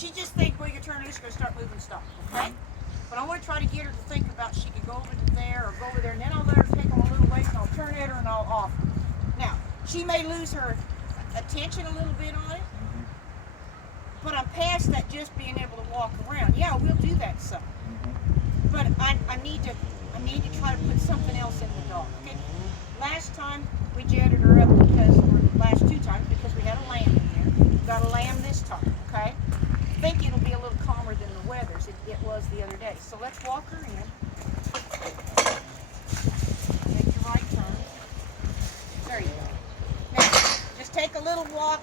she just thinks, well, you can turn loose, you're going to start moving stuff, okay? But I want to try to get her to think about she could go over to there or go over there, and then I'll let her take on a little ways, and I'll turn at her and I'll off her. Now, she may lose her attention a little bit on it, but I'm past that just being able to walk around. Yeah, we'll do that some. But I need to try to put something else in the dog. Okay? Last time we jetted her up last 2 times because we had a lamb in there. We got a lamb this time, okay? I think it'll be a little calmer than the weather's. It was the other day. So let's walk her in. Make your right turn. There you go. Now, just take a little walk.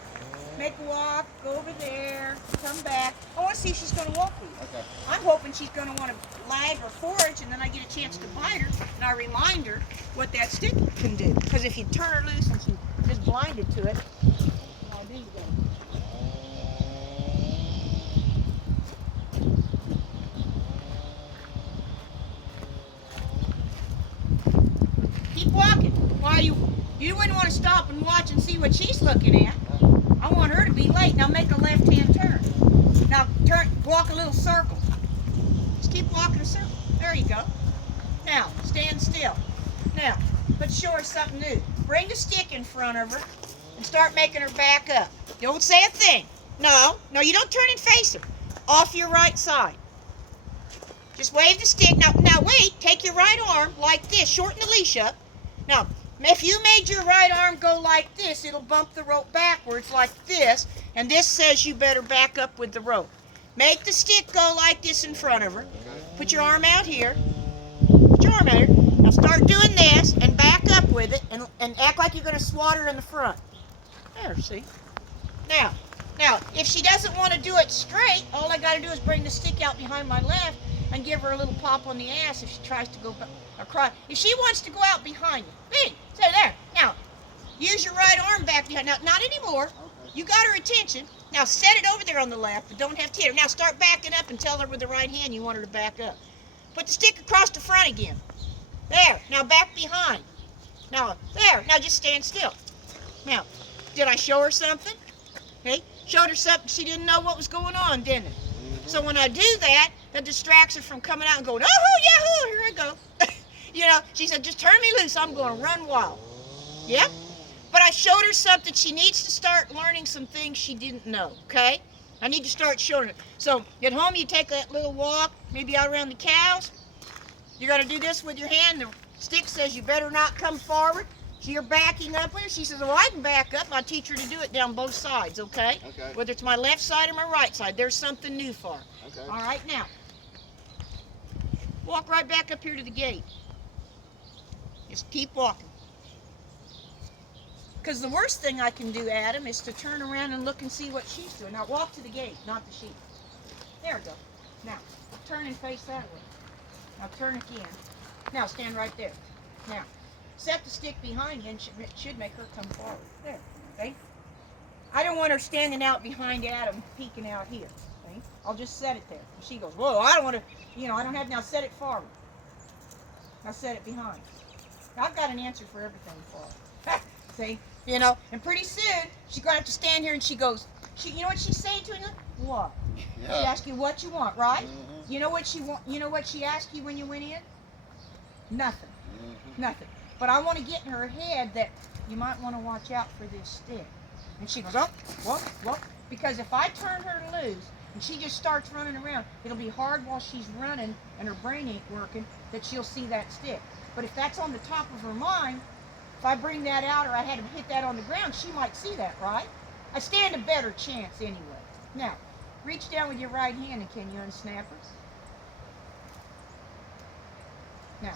Make a walk, go over there, come back. I want to see if she's going to walk with you. Okay. I'm hoping she's going to want to lag or forage, and then I get a chance to bite her, and I remind her what that stick can do. Because if you turn her loose and she's just blinded to it, oh, there you go. Keep walking. Why you wouldn't want to stop and watch and see what she's looking at. I want her to be late. Now make a left-hand turn. Now walk a little circle. Just keep walking a circle. There you go. Now, stand still. Now, let's show her something new. Bring the stick in front of her and start making her back up. Don't say a thing. No, you don't turn and face her. Off your right side. Just wave the stick. Now wait. Take your right arm like this. Shorten the leash up. Now, if you made your right arm go like this, it'll bump the rope backwards like this, and this says you better back up with the rope. Make the stick go like this in front of her. Put your arm out here. Put your arm out here. Now start doing this and back up with it and act like you're going to swat her in the front. There, see? Now, if she doesn't want to do it straight, all I got to do is bring the stick out behind my left and give her a little pop on the ass if she tries to go across. If she wants to go out behind you, so there. Now, use your right arm back behind. Now, not anymore. Okay. You got her attention. Now, set it over there on the left, but don't have Teeter. Now, start backing up and tell her with the right hand you want her to back up. Put the stick across the front again. There. Now, back behind. Now, there. Now, just stand still. Now, did I show her something? Okay. Showed her something she didn't know what was going on, didn't it? So when I do that, that distracts her from coming out and going, oh, yahoo, here I go. She said, just turn me loose. I'm going to run wild. Yep. But I showed her something. She needs to start learning some things she didn't know, okay? I need to start showing her. So at home, you take that little walk, maybe out around the cows. You're going to do this with your hand. The stick says you better not come forward. So you're backing up with her. She says, well, I can back up. I'll teach her to do it down both sides, okay? Okay. Whether it's my left side or my right side. There's something new for her. Okay. All right, now. Walk right back up here to the gate. Just keep walking. Because the worst thing I can do, Adam, is to turn around and look and see what she's doing. Now walk to the gate, not the sheep. There we go. Now, turn and face that way. Now turn again. Now stand right there. Now, set the stick behind you and it should make her come forward. There, okay? I don't want her standing out behind Adam, peeking out here. Okay? I'll just set it there. And she goes, whoa, I don't want to, I don't have, now set it forward. Now set it behind. I've got an answer for everything for her. See? And pretty soon, she's going to have to stand here and she goes, you know what she's saying to you? What? Yeah. She asks you what you want, right? Mm-hmm. You know what she asked you when you went in? Nothing. Mm-hmm. Nothing. But I want to get in her head that you might want to watch out for this stick. And she goes, oh, whoop. Because if I turn her loose and she just starts running around, it'll be hard while she's running and her brain ain't working that she'll see that stick. But if that's on the top of her mind, if I bring that out or I had to hit that on the ground, she might see that, right? I stand a better chance anyway. Now, reach down with your right hand and can you unsnap her? Now,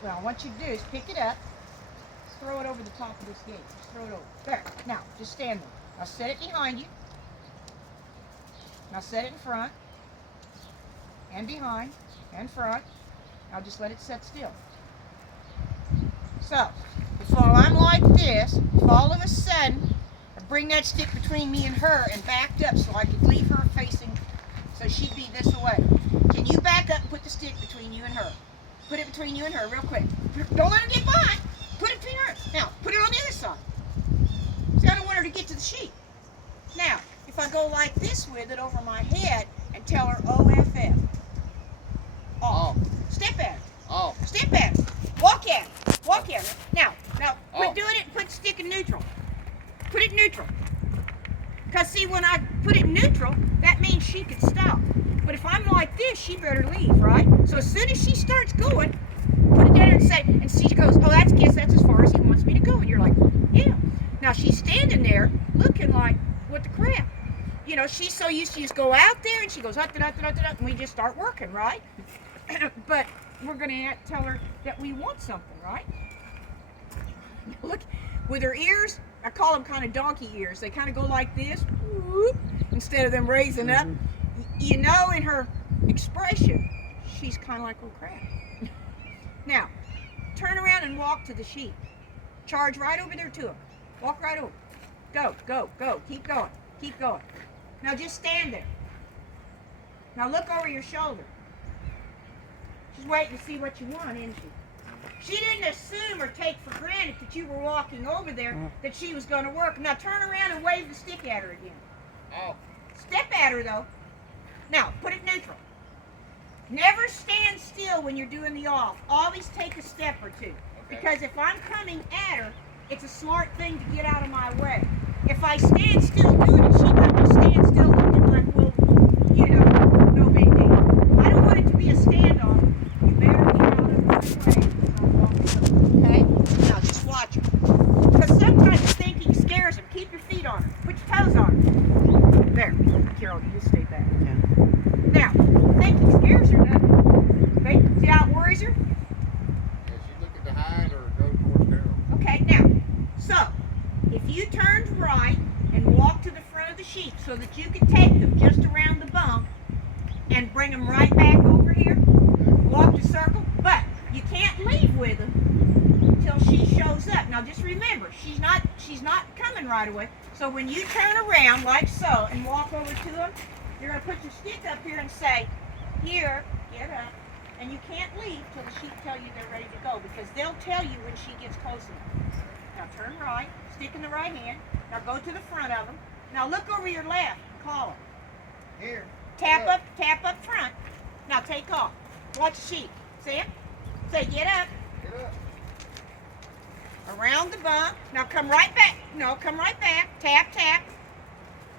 what I want you to do is pick it up, throw it over the top of this gate. Just throw it over. There. Now, just stand there. Now set it behind you. Now set it in front, and behind, and front. Now just let it set still. So, if while I'm like this, if all of a sudden I bring that stick between me and her and backed up so I could leave her facing, so she'd be this way. Can you back up and put the stick between you and her? Put it between you and her real quick. Don't let her get behind. Put it between her. Now, put it on the other side. See, I don't want her to get to the sheep. Now, if I go like this with it over my head and tell her OFF. Off. Step at it. Step at it. Walk at it. Walk at it. Now, quit doing it and put the stick in neutral. Put it in neutral. Because see, when I put it in neutral, that means she can stop. But if I'm like this, she better leave, right? So as soon as she starts going, put it down and say, and she goes, oh, that's as far as he wants me to go. And you're like, yeah. Now she's standing there looking like, what the crap? You know, she's so used to just go out there and she goes, and we just start working, right? But we're going to tell her that we want something, right? Look, with her ears, I call them kind of donkey ears. They kind of go like this, whoop, instead of them raising up. You know, in her expression, she's kind of like, oh crap. Now, turn around and walk to the sheep. Charge right over there to him. Walk right over. Go, go, go. Keep going. Keep going. Now just stand there. Now look over your shoulder. She's waiting to see what you want, isn't she? She didn't assume or take for granted that you were walking over there, that she was going to work. Now turn around and wave the stick at her again. Step at her, though. Now, put it neutral. Never stand still when you're doing the off. Always take a step or two. Because if I'm coming at her, it's a smart thing to get out of my way. If I stand still doing it, she might just stand still looking like, well, you know, no big deal. I don't want it to be a standoff. You better get out of my way. Okay? Now, just watch her. Because sometimes thinking scares them. Keep your feet on her. Put your toes on her. There. Carol, you just stay back. Yeah. Now, thinking scares her, doesn't it? Okay? See how it worries her? Yeah, she's looking behind or go towards Carol. Okay, now, so, if you turned right and walked to the front of the sheep so that you could take them just around the bump and bring them right back over here, walk the circle, but you can't leave with them until she shows up. Now just remember, she's not coming right away. So when you turn around like so and walk over to them, you're going to put your stick up here and say, here, get up. And you can't leave till the sheep tell you they're ready to go, because they'll tell you when she gets close enough. Now turn right, stick in the right hand. Now go to the front of them. Now look over your left and call them. Here. Tap up front. Now take off. Watch the sheep. See it? Say, get up. Get up. Around the bump. Now come right back. No, come right back. Tap, tap.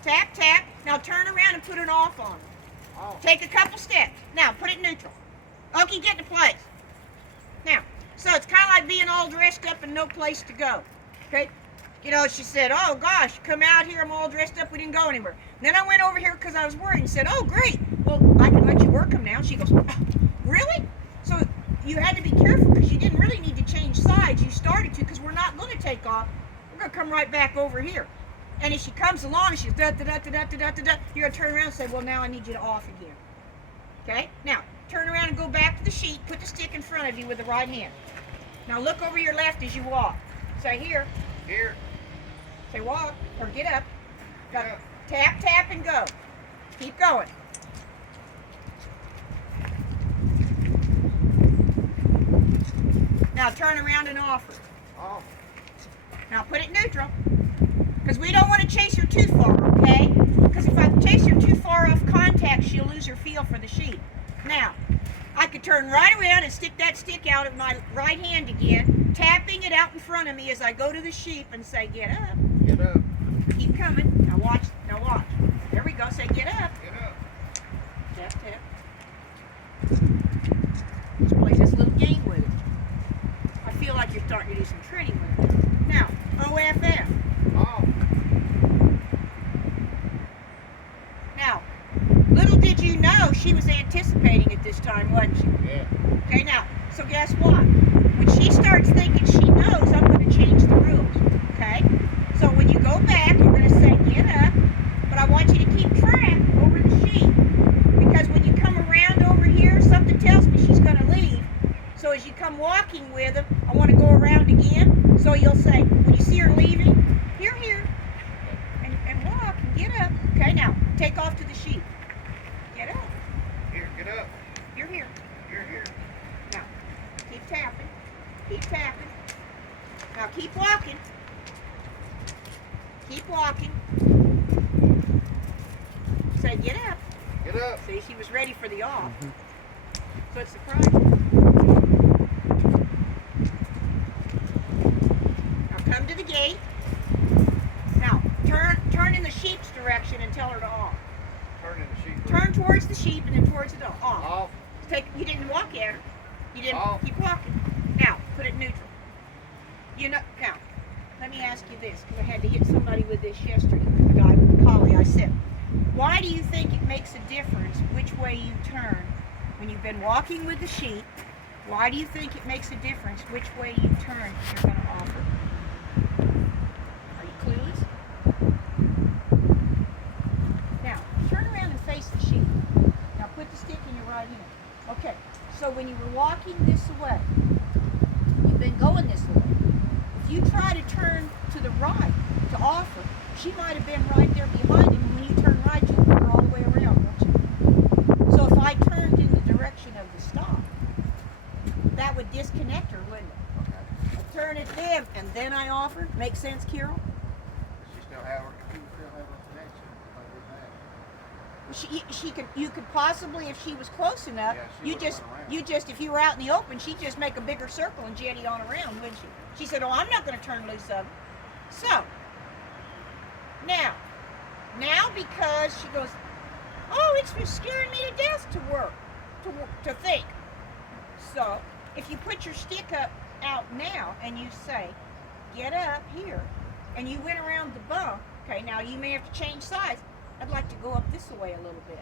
Tap, tap. Now turn around and put it off on them. Take a couple steps. Now put it neutral. Okay, get to place. Now, so it's kind of like being all dressed up and no place to go. Okay? You know, she said, oh gosh, come out here, I'm all dressed up, we didn't go anywhere. And then I went over here because I was worried and said, oh great, well, I can let you work them now. She goes, oh, really? So you had to be careful because you didn't really need to change sides. You started to, because we're not going to take off. We're going to come right back over here. And if she comes along and she's da-da-da-da-da-da-da-da, you're going to turn around and say, well, now I need you to off again. Okay? Now, turn around and go back to the sheet. Put the stick in front of you with the right hand. Now look over your left as you walk. Say here. Here. Say walk or get up. Get up. Tap, tap, and go. Keep going. Now turn around and offer. Off. Now put it neutral. Because we don't want to chase her too far, okay? Because if I chase her too far off contact, she'll lose her feel for the sheep. Now, I could turn right around and stick that stick out of my right hand again, tapping it out in front of me as I go to the sheep and say, get up. Get up. Keep coming. Now watch. Now watch. There we go. Say, get up. Get up. Tap, tap. Let's play this little game with it. I feel like you're starting to do some training with it. Now, OFF. Off. Now, little did you know she was anticipating it this time, wasn't she? Yeah. Okay, now, so guess what? When she starts thinking she knows, I'm going to change the rules. Okay? So when you go back, you're going to say, get up, but I want you to keep track over the sheep. Because when you come around over here, something tells me she's going to leave. So as you come walking with her, I want to go around again. So you'll say, when you see her leaving, here, and walk, and get up. Okay, now, take off to the sheep. Get up. Here. Get up. Here. Here. Here. Now, keep tapping. Keep tapping. Now, keep walking. Keep walking. Say, get up. Get up. See, she was ready for the off. Mhm. So it surprised her. Now come to the gate. Now turn in the sheep's direction and tell her to off. Turn in the sheep. Turn towards the sheep and then towards the dog. Off. Off. You didn't walk at her. You didn't Off. keep walking. Now put it neutral. Now, let me ask you this, because I had to hit somebody with this yesterday, the guy with the collie. I said, why do you think it makes a difference which way you turn when you've been walking with the sheep? Why do you think it makes a difference which way you turn if you're going to offer? Are you clueless? Now, turn around and face the sheep. Now put the stick in your right hand. Okay, so when you were walking this way, you've been going this way. If you try to turn to the right to offer, she might have been right there behind him. And when you turn right, you'll put her all the way around, won't you? So if I turned in the direction of the stop, that would disconnect her, wouldn't it? Okay. I turn it then, and then I offer. Make sense, Carol? She still have her connection. You could possibly, if she was close enough, Yeah, she would've went around. if you were out in the open, she'd just make a bigger circle and jetty on around, wouldn't she? She said, oh, I'm not going to turn loose of it. So, now because she goes, oh, it's been scaring me to death to think. So, if you put your stick out now and you say, get up here, and you went around the bump, okay, now you may have to change sides. I'd like to go up this way a little bit.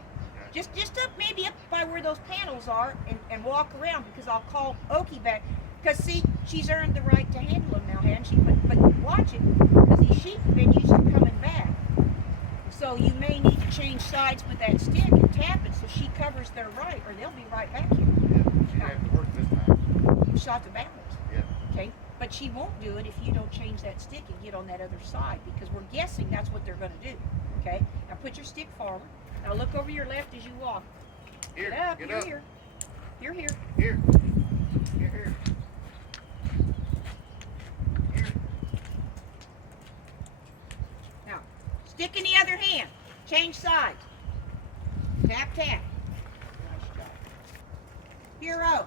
Just up, maybe up by where those panels are and walk around, because I'll call Okie back. Because see, she's earned the right to handle him now, hasn't she? But watch it, because these sheep have been used to coming back. So you may need to change sides with that stick and tap it so she covers their right, or they'll be right back here. Yeah, she have to work this time. You shot the balance. Yeah. Okay? But she won't do it if you don't change that stick and get on that other side, because we're guessing that's what they're going to do. Okay? Now put your stick forward. Now look over your left as you walk. Here, Get up. get You're up. here. You're here. Here. Here, here. Here. Now, stick in the other hand. Change sides. Tap, tap. Nice job. Hero.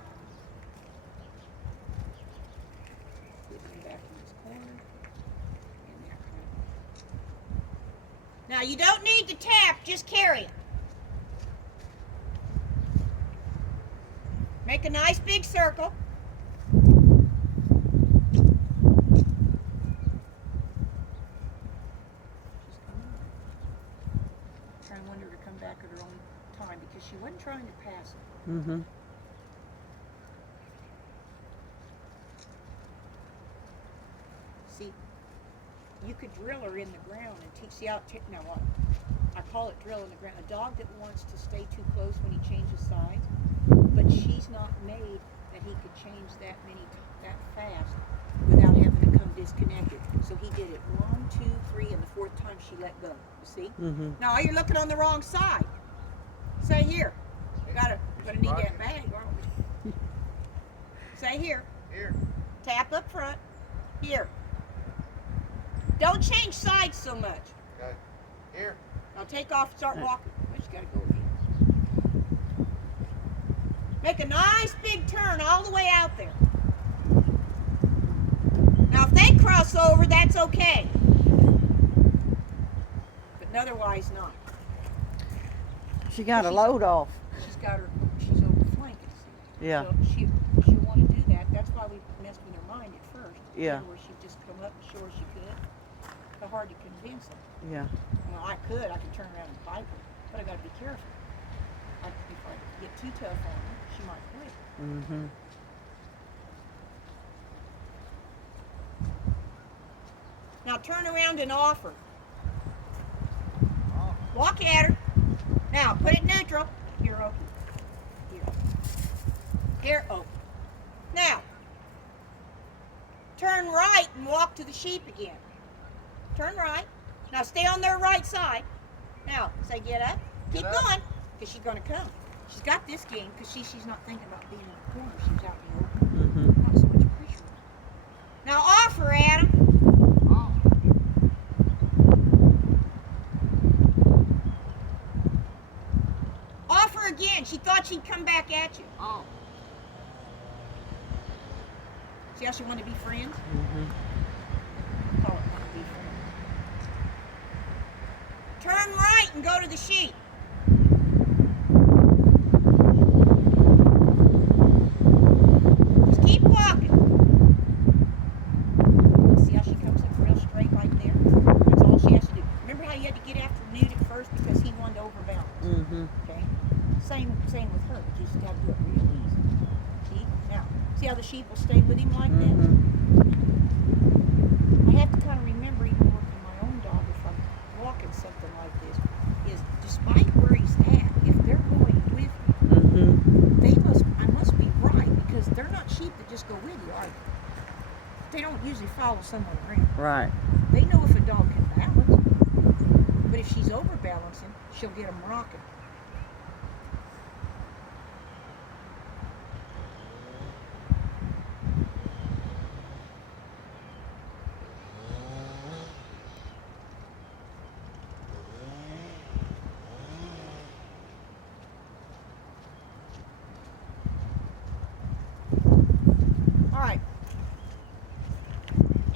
Put him back in this corner. And there. Now, you don't need to tap, just carry it. Make a nice big circle. Trying to wonder her to come back at her own time, because she wasn't trying to pass it. Mhm. See, you could drill her in the ground and teach. See how now what? I call it drill in the ground. A dog that wants to stay too close when he changes sides, but she's not made that he could change that fast without having to come disconnected. So he did it 1, 2, 3, and the 4th time she let go. You see? Mhm. Now you're looking on the wrong side. Say here. Gonna need that bag, aren't we? Say here. Here. Tap up front. Here. Don't change sides so much. Okay. Here. Now take off, start walking. We just gotta go again. Make a nice big turn all the way out there. Now if they cross over, that's okay. But otherwise not. She got a load off. She's over flanking. See? Yeah. So she'll want to do that. That's why we messed with her mind at first. Yeah. Where she'd just come up and show her she could. But hard to convince her. Yeah. Well, I could turn around and bite her, but I got to be careful. If I get too tough on her, she might quit. Mhm. Now turn around and offer. Walk at her. Now put it neutral. Here, open. Here, open. Now turn right and walk to the sheep again. Turn right. Now stay on their right side. Now say get up. Keep Get up. going, because she's going to come. She's got this game because she's not thinking about being in the corner. She's out in the open. Mhm. Not so much pressure. Now offer, Adam. again. She thought she'd come back at you. Oh. See how she wanted to be friends? Mm-hmm. Call it not to be friends. Turn right and go to the sheep. Just keep walking. See how she comes up real straight right there? That's all she has to do. Remember how you had to get after Newt at first because he wanted to overbalance? Mm-hmm. Okay? Same with her. You just got to do it real easy. See? Now, see how the sheep will stay with him like that? Mm-hmm. I have to kind of remember, even working my own dog, if I'm walking something like this, is despite where he's at, if they're going with me, Mm-hmm. I must be right, because they're not sheep that just go with you, are they? They don't usually follow someone around. Right. They know if a dog can balance, but if she's overbalancing, she'll get them rocking. All right.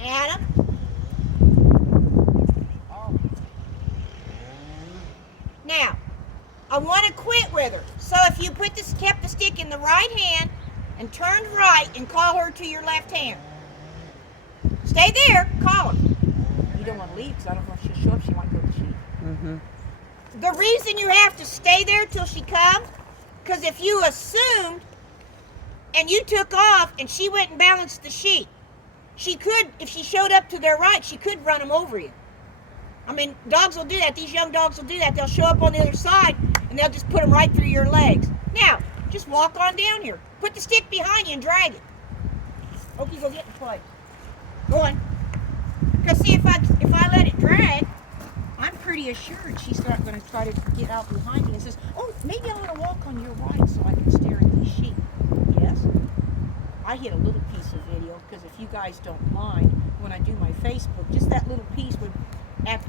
Adam? Oh. Now, I want to quit with her. So if you kept the stick in the right hand and turned right and call her to your left hand. Stay there, call her. You don't want to leave because I don't know if she'll show up. She might go to the sheep. Mm-hmm. The reason you have to stay there till she comes, because if you assumed and you took off and she went and balanced the sheep, she could, if she showed up to their right, she could run them over you. I mean, dogs will do that. These young dogs will do that. They'll show up on the other side and they'll just put them right through your legs. Now, just walk on down here. Put the stick behind you and drag it. Okay, go get in play. Go on. Because see, if I let it drag, I'm pretty assured she's not going to try to get out behind me and says, oh, maybe I want to walk on your right so I can stare at these sheep. Yes. I hit a little piece of video because if you guys don't mind, when I do my Facebook, just that little piece would act